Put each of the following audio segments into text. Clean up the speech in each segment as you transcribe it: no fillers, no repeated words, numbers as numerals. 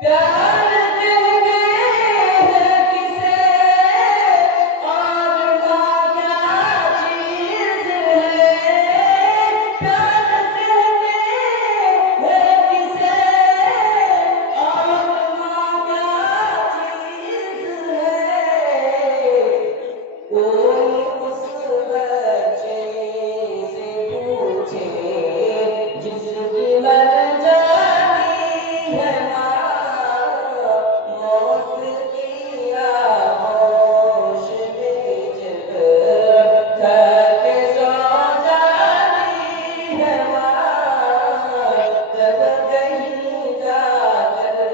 प्यार कहते हैं किसे और माँ क्या चीज़ है। प्यार कहते हैं किसे और माँ क्या चीज़ है। कोई उस बच्चे से पूछे जिसकी मर जाती है माँ। मौत की आगोश में जब थक सो जाती है माँ, तब कहीं जाकर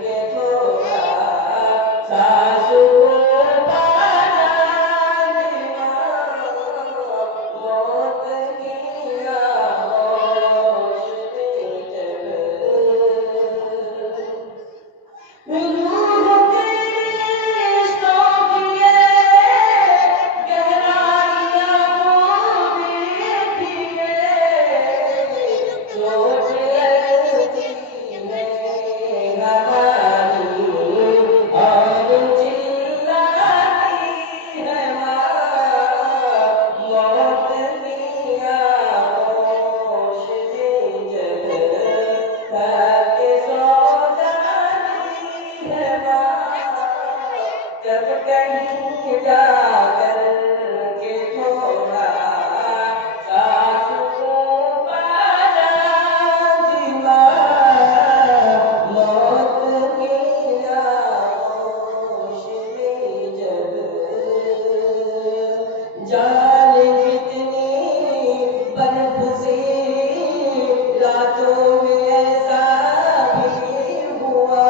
के थोड़ा सांस को पा जाती माँ। मौत की आगोश में जब रूह के रिश्तों की ये गहराइयाँ तो देखिए। सोच लगती है हमारी और चिल्लाती है माँ। मौत की आगोश में जब थक सो जाती है माँ, जब कहीं जाकर के थोड़ा सांस को पा जाती माँ। मौत की आगोश में जब जाने कितनी बर्फ सी रातों में ऐसा भी हुआ।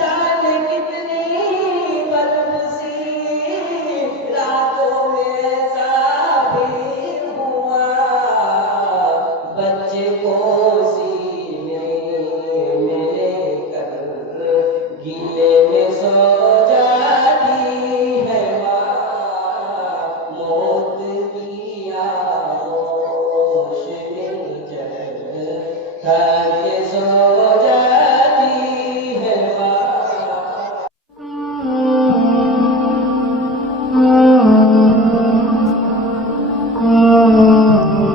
जाने कितनी बर्फ सी रातों में ऐसा भी हुआ। बच्चे को सीने में लेकर गीले में सो जाती है माँ। मौत की आगोश में जब